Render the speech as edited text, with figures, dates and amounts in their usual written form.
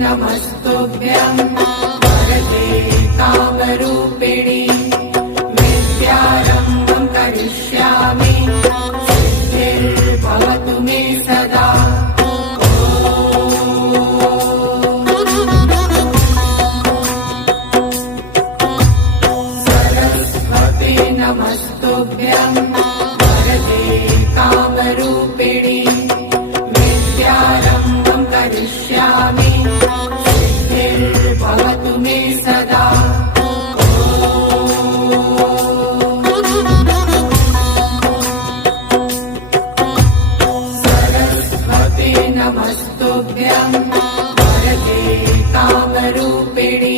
नमस्तुभ्यं वरदे कामरूपिणि विद्यारम्भं करिष्यामि सिद्धिर्भवतु मे सदा। सरस्वते नमस्तुभ्यं वरदे कामरूपिणि विद्यारम्भं करिष्यामि सिद्धिर्भवतु मे सदा। सरस्वते नमस्तुभ्यं वरदे कामरूपिणि